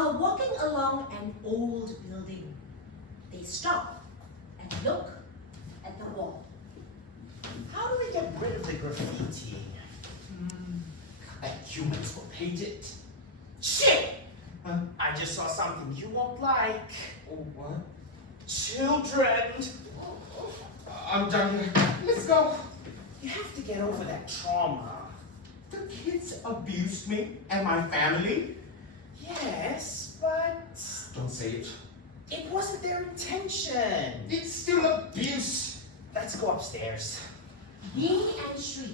are walking along an old building. They stop and look at the wall. How do we get rid of the graffiti? Humans will paint it. Shit! I just saw something you won't like. Oh, what? Children! I'm done here. Let's go. You have to get over that trauma. The kids abused me and my family. Yes, but Don't say it. it wasn't their intention. It's still abuse. Let's go upstairs. Beanie and Shri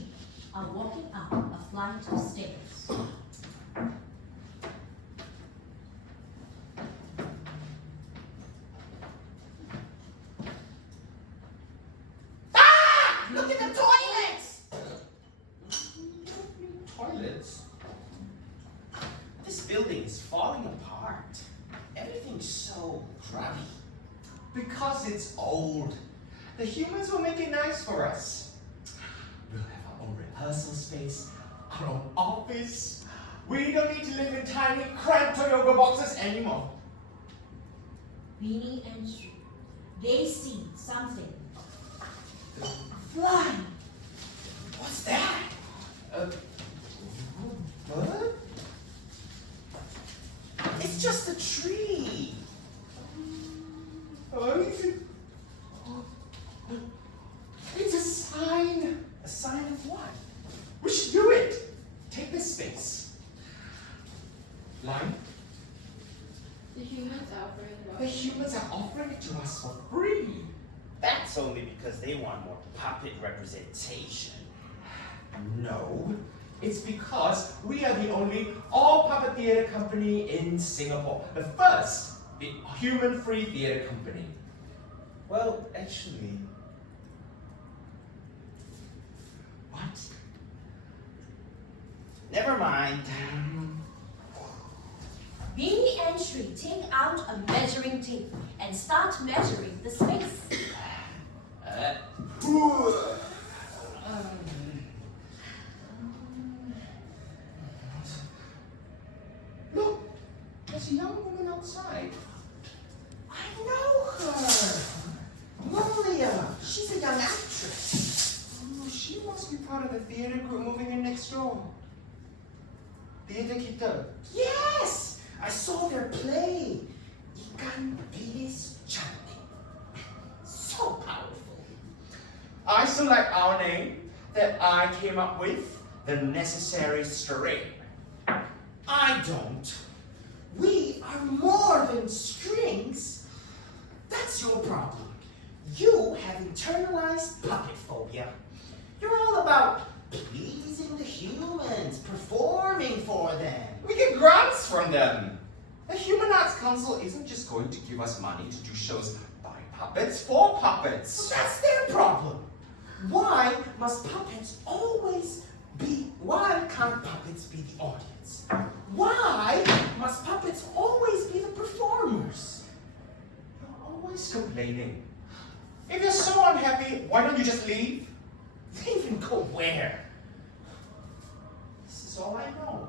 are walking up a flight of stairs. Ah! Look at the toilets! Toilets? This building is falling apart. Everything's so crummy. Because it's old. The humans will make it nice for us. We'll have our own rehearsal space, our own office. We don't need to live in tiny, cramped Toyota boxes anymore. Beanie and Shri, they see something flying. What's that? What? It's just a tree. It's a sign. A sign of what? We should do it. Take this space. Line. The humans offering The humans are offering it to us for free. That's only because they want more puppet representation. No, it's because we are the only all-puppet theater company in Singapore. The first human-free theater company. Well, actually, What? never mind. Beanie and Shri take out a measuring tape and start measuring the space. Look, there's a young woman outside. I know her. Lolia. She's a young actress. Oh, she must be part of the theater group moving in next door. Theater kita. Yes, I saw their play. Ikan Bilis Cantik. So powerful. I select our name that I came up with, the necessary string. I don't. We are more than strings. That's your problem. You have internalized puppet phobia. You're all about pleasing the humans, performing for them. We get grants from them. The Human Arts Council isn't just going to give us money to do shows by puppets for puppets. Well, that's their problem. Why can't puppets be the audience? Why must puppets always be the performers? You're always complaining. If you're so unhappy, why don't you just leave? Even go where? This is all I know.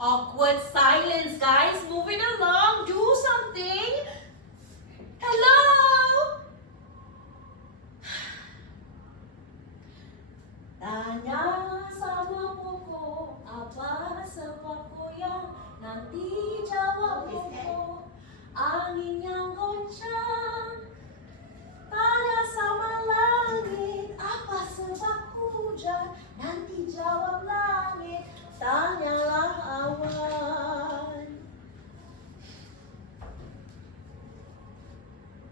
Awkward silence, guys. Moving along. Do something. Hello? Tanya sama Koko, apa sebab goyang? Nanti jawab Koko, angin yang goncang. Tanya sama langit, apa sebab hujan? Nanti jawab langit, tanyalah awan.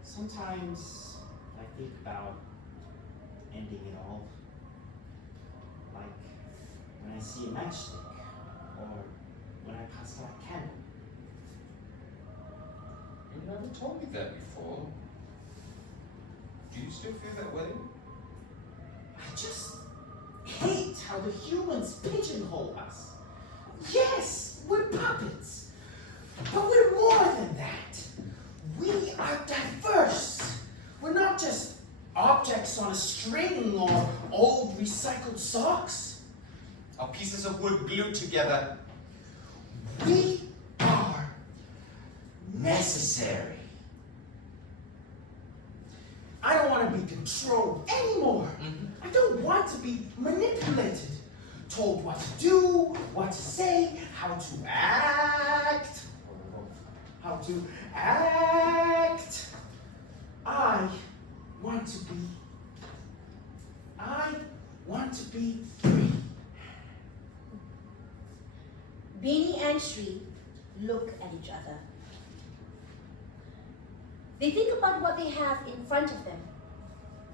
Sometimes I think about ending it all. Like when I see a matchstick or when I pass out a candle. You never told me that before. Do you still feel that way? I just hate how the humans pigeonhole us. Yes, we're puppets, but we're more than that. We are diverse. We're not just objects on a string or called socks. Are pieces of wood glued together. We are necessary. I don't want to be controlled anymore. I don't want to be manipulated. Told what to do, what to say, how to act. How to act. I want to be free. Beanie and Shri look at each other. They think about what they have in front of them.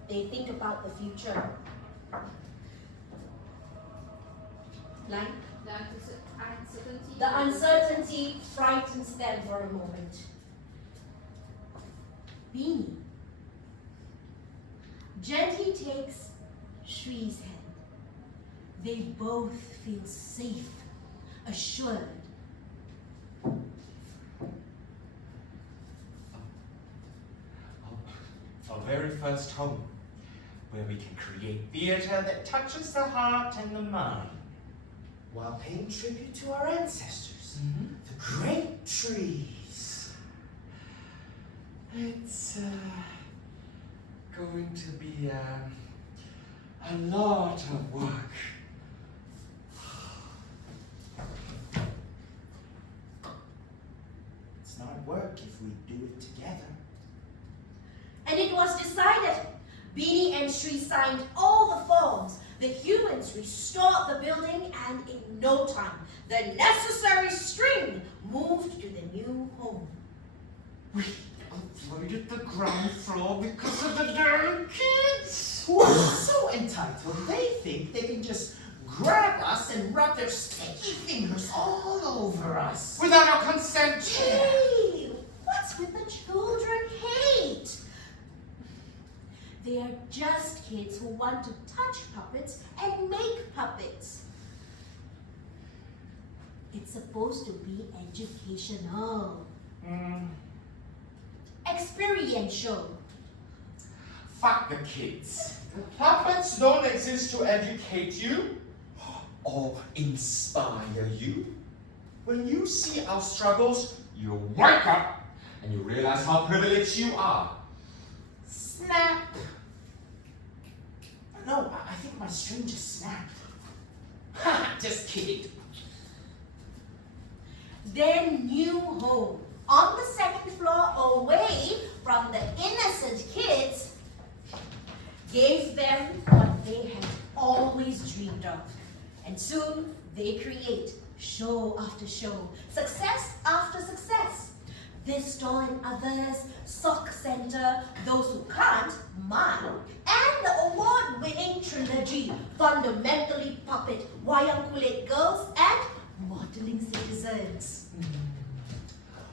They think about the future. Line? The uncertainty frightens them for a moment. Beanie gently takes Shri's hand. They both feel safe, assured. Our very first home, where we can create theater that touches the heart and the mind. While paying tribute to our ancestors, the great trees. It's going to be a lot of work. It's not work if we do it together. And it was decided. Beanie and Shri signed all the forms. The humans restored the building, and in no time, the necessary string moved to the new home. We avoided the ground floor because of the damn kids. Who are so entitled, they think they can just grab us and rub their sticky fingers all over us. Without our consent. Hey, what's with the children hate? They are just kids who want to touch puppets and make puppets. It's supposed to be educational, experiential. Fuck the kids. The puppets don't exist to educate you or inspire you. When you see our struggles, you wake up and you realize how privileged you are. Snap. No, I think my string just snapped. Ha! Just kidding. Their new home, on the second floor away from the innocent kids, gave them what they had always dreamed of. And soon they create show after show, success after success. This store and others, Sock Center, Those Who Can't, Mine, and the award-winning trilogy, Fundamentally Puppet, Wayang Kulit Girls, and Modeling Citizens.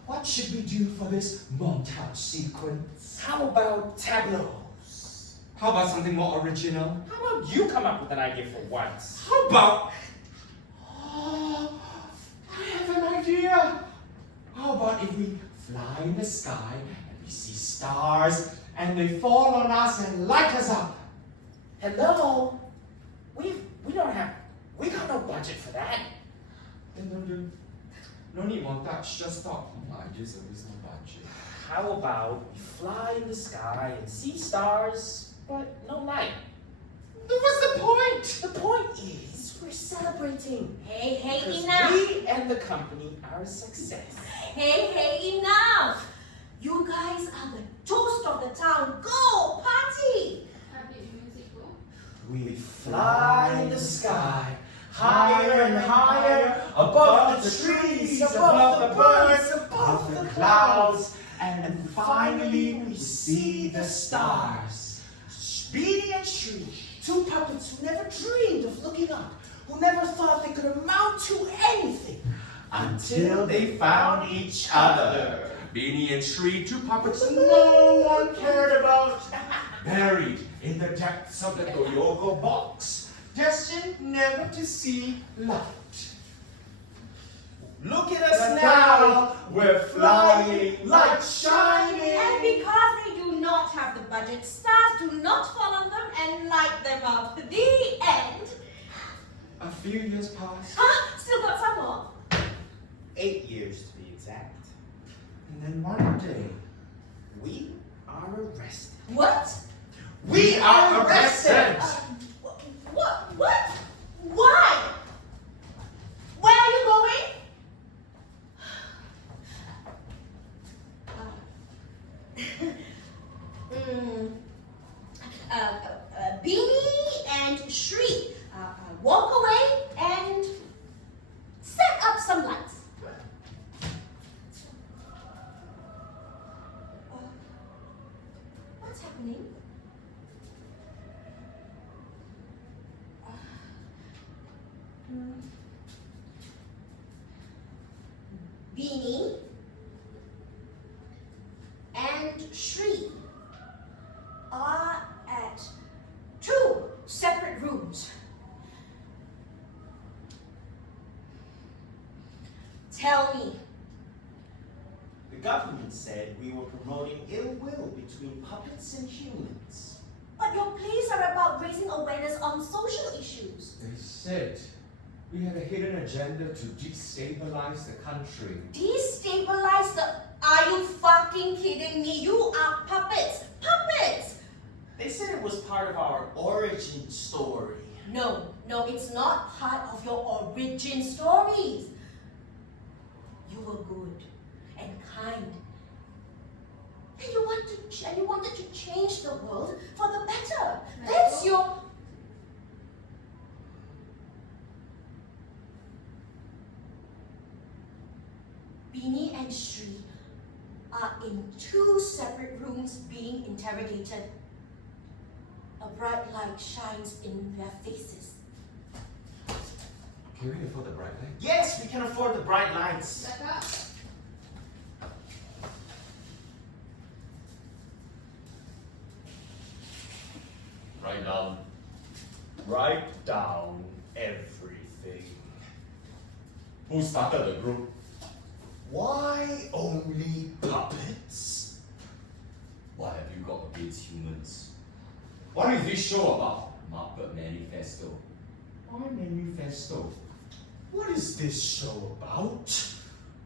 What should we do for this montage sequence? How about tableaus? How about something more original? How about you come up with an idea for once? How about... Oh, I have an idea. How about if we fly in the sky and we see stars and they fall on us and light us up? Hello? We got no budget for that. No need montage, just talk. Ideas, there is no budget. How about we fly in the sky and see stars, but no light? What's the point? The point is, we're celebrating. Hey, Because enough! we and the company are a success. Hey, enough! You guys are the toast of the town. Go, party! We fly in the sky, higher and higher, above the trees, above the birds, above the clouds, and finally we see the stars. Speedy and Shri, two puppets who never dreamed of looking up, who never thought they could amount to anything, Until they found each other. Beanie and Shri, two puppets no one cared about. Buried in the depths of the Goyogo box, destined never to see light. Look at us now, we're flying, light shining. And because they do not have the budget budget. Stars do not fall on them and light them up. The end. A few years passed, Huh? Still got some more? 8 years to be exact. And then one day, we are arrested. What? we are arrested! What? What? Why? Where are you going? Beanie and Shri walk away and set up some lights. What's happening? Beanie and Shri are at 2 separate rooms. Tell me, The government said we were promoting ill will between puppets and humans. but your plays are about raising awareness on social issues. They said we had a hidden agenda to destabilize the country. Destabilize the... Are you fucking kidding me? You are puppets. Puppets! They said it was part of our origin story. No, it's not part of your origin stories. You were good and kind. And you wanted to change the world for the better. That's your... Beanie and Shri are in 2 separate rooms being interrogated. A bright light shines in their faces. Can we afford the bright light? Yes, we can afford the bright lights. Back up. Write down. Write down everything. Who started the group? Why only puppets? What have you got against humans? What is this show about? Muppet Manifesto. Why Manifesto? What is this show about?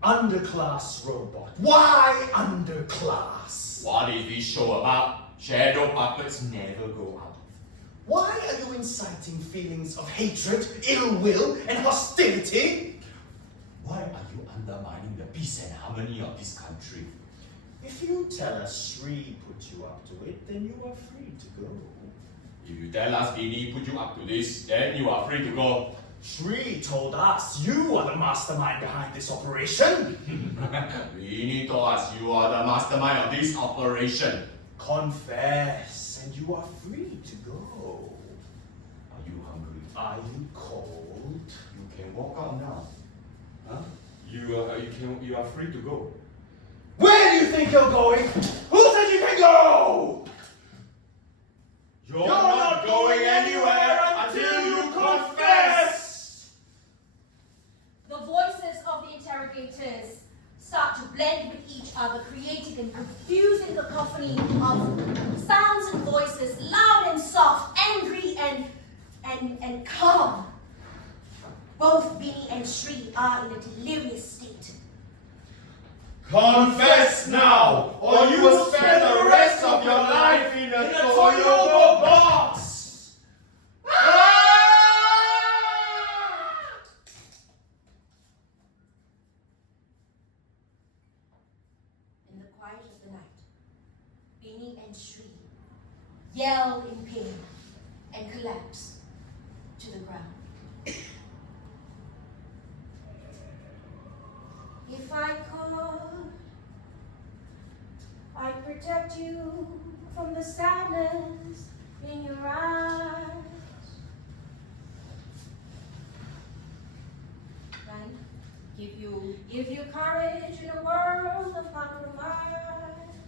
Underclass robot. Why underclass? What is this show about? Shadow puppets never go out. Why are you inciting feelings of hatred, ill will, and hostility? Why are you undermining the peace and harmony of this country? If you tell us Shri put you up to it, then you are free to go. If you tell us Beanie put you up to this, then you are free to go. Shri told us you are the mastermind behind this operation. Beanie told us you are the mastermind of this operation. Confess, and you are free to go. Are you hungry? Are you cold? You can walk out now. Huh? You are free to go. Where do you think you're going? Who said you can go? You're not going anywhere until you confess! The voices of the interrogators start to blend with each other, creating and confusing cacophony of sounds and voices, loud and soft, angry and calm. Both Beanie and Shri are in a delirious state. Confess now, or you will spend the rest of your life in a Toyota box! In the quiet of the night, Beanie and Shri yell in pain and collapse to the ground. If I could, I'd protect you from the sadness in your eyes. Right? Give you courage in a world of compromise.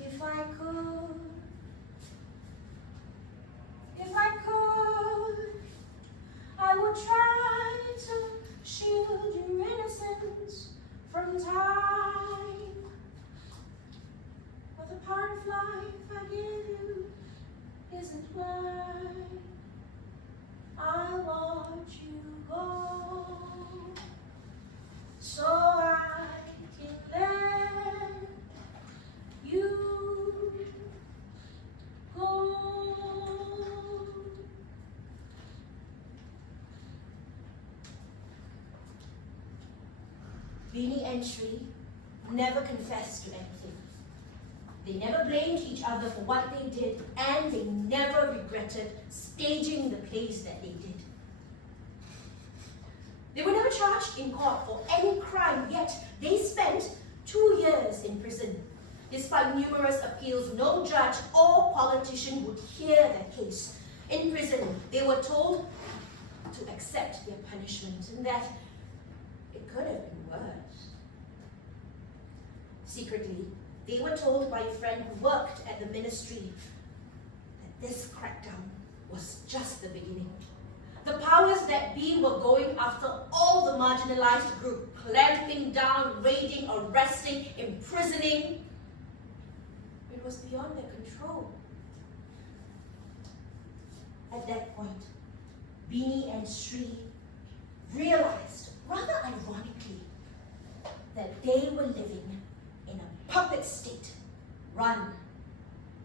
If I could, I would try to shield your innocence from time. But the part of life I give you isn't right. I watch you go, so I can let you go. Beanie and Shree never confessed to anything. They never blamed each other for what they did, and they never regretted staging the plays that they did. They were never charged in court for any crime, yet they spent 2 years in prison. Despite numerous appeals, no judge or politician would hear their case. In prison, they were told to accept their punishment and that it could have been worse. Secretly, they were told by a friend who worked at the ministry that this crackdown was just the beginning. The powers that be were going after all the marginalized group, clamping down, raiding, arresting, imprisoning. It was beyond their control. At that point, Beanie and Shree realized, rather ironically, that they were living in a puppet state run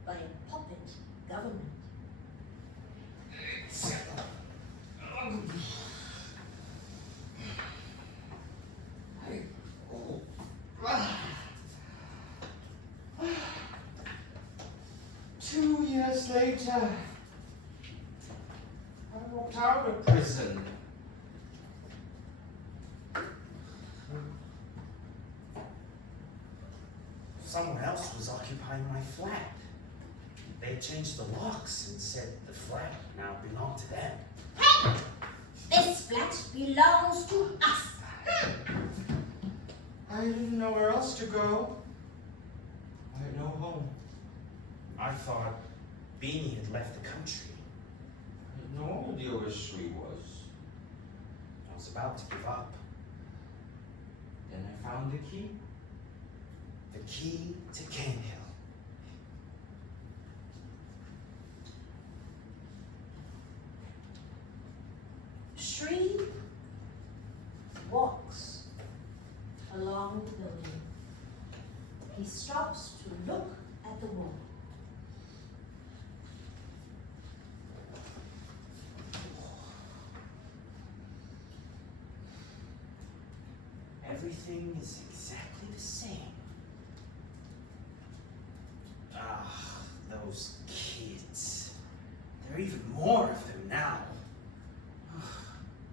by a puppet government. Two years later, I walked out of prison. Someone else was occupying my flat. They changed the locks and said the flat now belonged to them. Hey! This flat belongs to us. I didn't know where else to go. I had no home. I thought Beanie had left the country. I had no idea where Shree was. I was about to give up. Then I found the key. The key to Cane Hill. Shree walks along the building. He stops to look at the wall. Everything is exactly the same. Ah, those kids. There are even more of them now.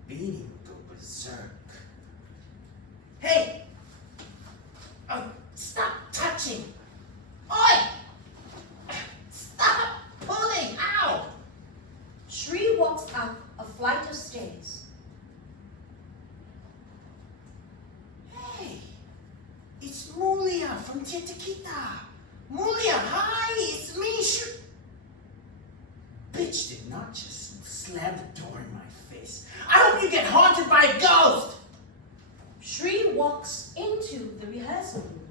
Beanie would go berserk. Hey! Stop touching! Oi! Stop pulling! Ow! Shree walks up a flight of stairs. Hey! It's Mulia from Titakita! Mulia, hi! It's me, Bitch did not just slam the door in my face. I hope you get haunted by a ghost! Shree walks into the rehearsal room.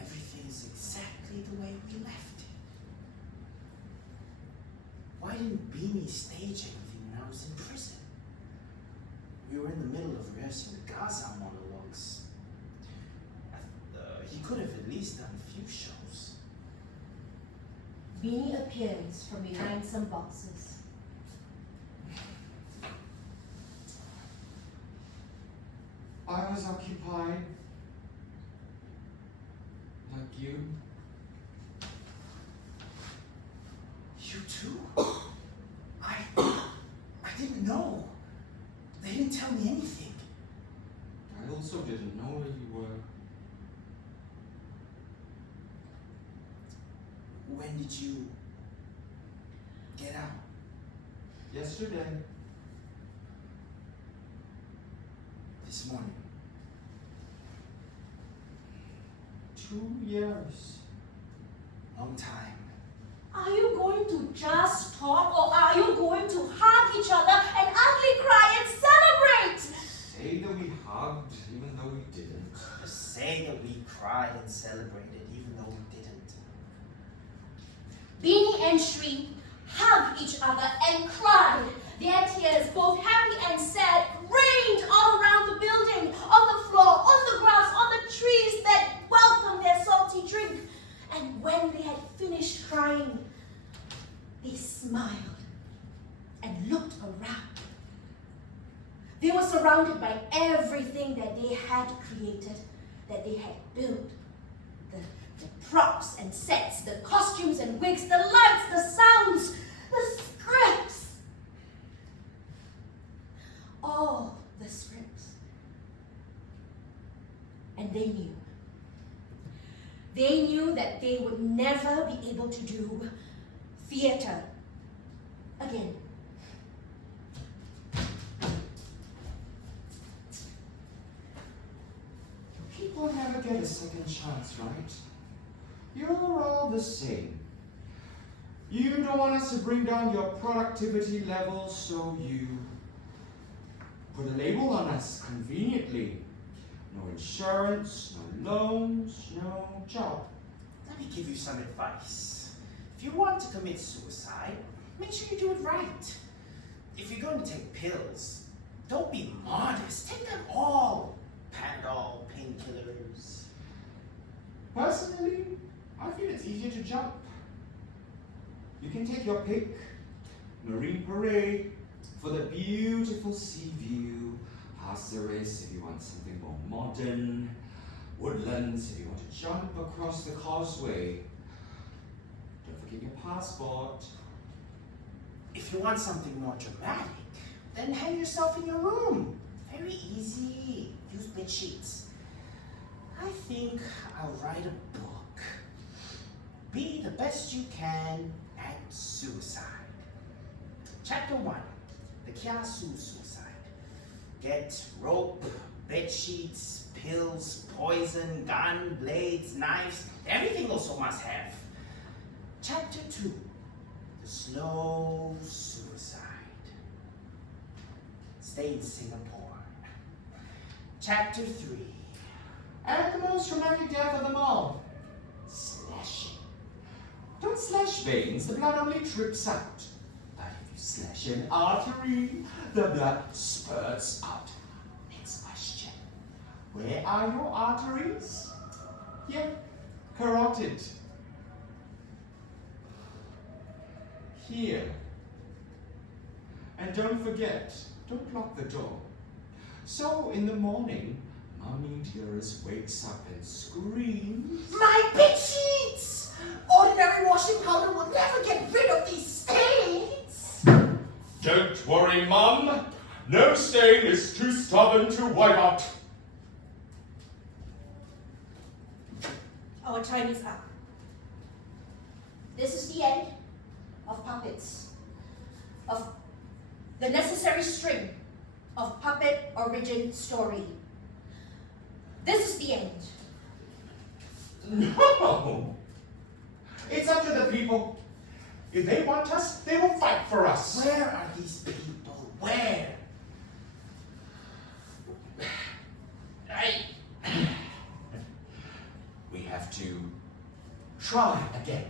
Everything is exactly the way we left it. Why didn't Beanie stage anything when I was in prison? We were in the middle of rehearsing the Gaza monologues. He could have at least done a few shows. Beanie appears from behind some boxes. I was occupied. Like you. You too? I didn't know. They didn't tell me anything. I also didn't know where you were. When did you get out? Yesterday. This morning. 2 years. Long time. Are you going to just talk, or are you going to hug each other and ugly cry and celebrate? Say the we hugged, even though we didn't. Say that we cried and celebrated, even though we didn't. Beanie and Shri hugged each other and cried. Their tears, both happy and sad, rained all around the building, on the floor, on the grass, on the trees that welcomed their salty drink. And when they had finished crying, they smiled and looked around. They were surrounded by everything that they had created, that they had built. The props and sets, the costumes and wigs, the lights, the sounds, the scripts. All the scripts. And they knew. They knew that they would never be able to do theater again. People never get a second chance, right? You're all the same. You don't want us to bring down your productivity levels, so you put a label on us conveniently. No insurance, no loans, no job. Let me give you some advice. If you want to commit suicide, make sure you do it right. If you're going to take pills, don't be modest. Take them all. Panadol, painkillers. Personally, I feel it's easier to jump. You can take your pick. Marine Parade for the beautiful sea view. Pasir Ris if you want something more modern. Woodlands if you want to jump across the causeway. Don't forget your passport. If you want something more dramatic, then hang yourself in your room. Very easy. Use bed sheets. I think I'll write a book. Be the best you can at suicide. Chapter 1, the Kiasu suicide. Get rope, bed sheets, pills, poison, gun, blades, knives, everything also must have. Chapter 2, the slow suicide. Stay in Singapore. Chapter 3. And the most traumatic death of them all. Slashing. Don't slash veins, the blood only drips out. But if you slash an artery, the blood spurts out. Next question. Where are your arteries? Yeah, carotid. Here. And don't forget, don't lock the door. So in the morning, Mummy Dearest wakes up and screams, My bed sheets! Ordinary washing powder will never get rid of these stains! Don't worry, Mum. No stain is too stubborn to wipe out. Our time is up. This is the end of puppets, of the necessary string of puppet origin story. This is the end. No! It's up to the people. If they want us, they will fight for us. Where are these people? Where? We have to try again.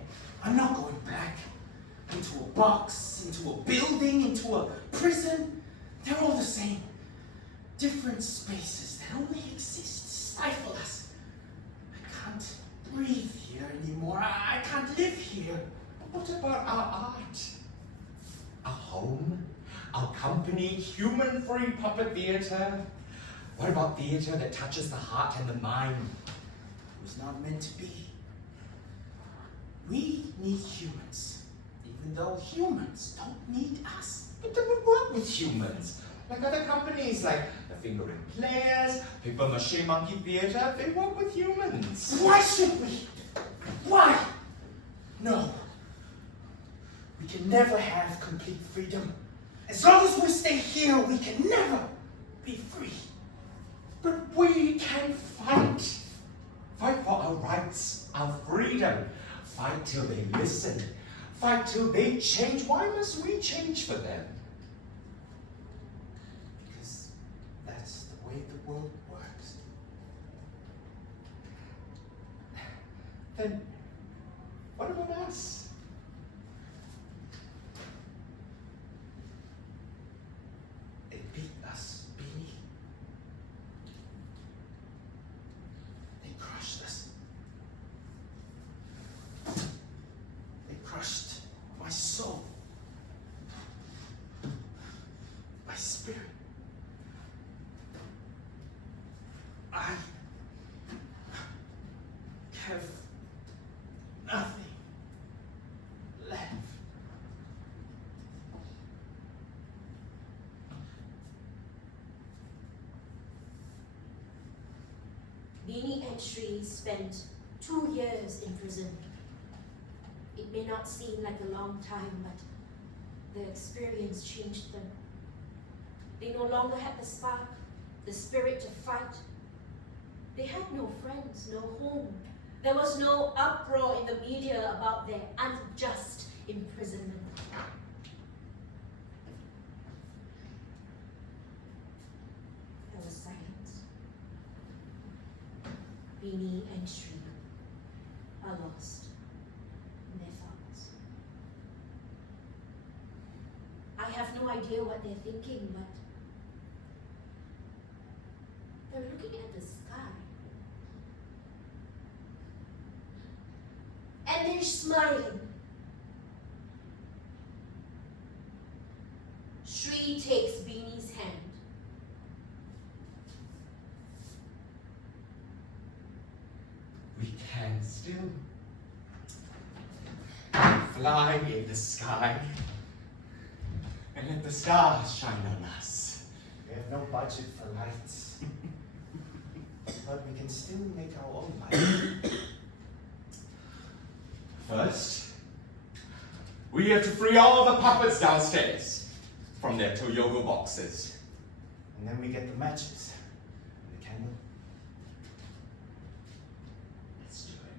I'm not going back into a box, into a building, into a prison. They're all the same. Different spaces that only exist to stifle us. I can't breathe here anymore. I can't live here. What about our art? Our home? Our company? Human-free puppet theater? What about theater that touches the heart and the mind? It was not meant to be. We need humans, even though humans don't need us. But they would work with humans. Like other companies, like the Fingering Players, Paper Mache Monkey Theater, they work with humans. Why should we? Why? No. We can never have complete freedom. As long as we stay here, we can never be free. But we can fight. Fight for our rights, our freedom. Fight till they listen. Fight till they change. Why must we change for them? Because that's the way the Then what about us? They beat us, Beanie. They crushed us. They crushed my soul. My spirit. I have nothing left. Beanie and Sri spent 2 years in prison. It may not seem like a long time, but the experience changed them. They no longer had the spark, the spirit to fight. They had no friends, no home. There was no uproar in the media about their unjust imprisonment. There was silence. Beanie and Sri are lost in their thoughts. I have no idea what they're thinking, but they're looking at the sky. And they're smiling. Sri takes Beanie's hand. We can still fly in the sky and let the stars shine on us. We have no budget for lights. But we can still make our own light. First, we have to free all the puppets downstairs from their Toyogo boxes. And then we get the matches and the candle. Let's do it.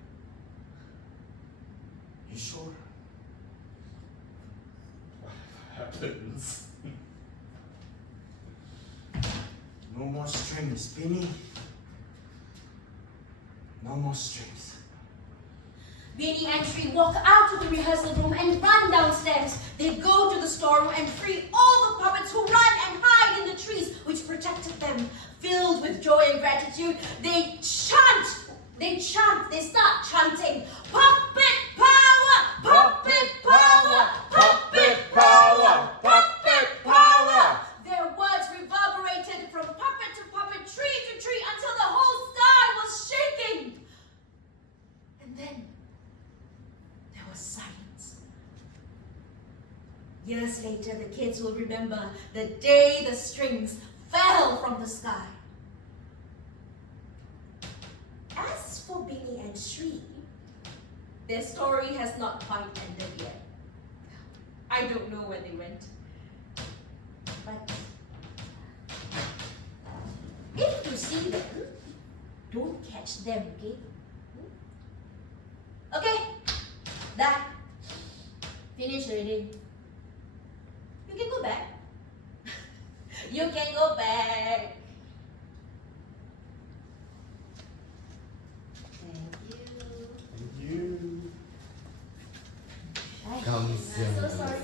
You sure? Whatever happens. No more strings, Beanie. No more strings. Beanie and Sri walk out of the rehearsal room and run downstairs. They go to the storeroom and free all the puppets who run and hide in the trees which protected them. Filled with joy and gratitude, they chant, they start chanting, "Puppet power, puppet power, puppet power, puppet power." Their words reverberated from puppet to puppet, tree to tree, until the whole sky was shaking. And then there was silence. Years later, the kids will remember the day the strings fell from the sky. As for Beanie and Sri, their story has not quite ended yet. I don't know where they went. But if you see them, don't catch them, okay? Okay, done. Finish already. You can go back. You can go back. Thank you. Come, I'm so sorry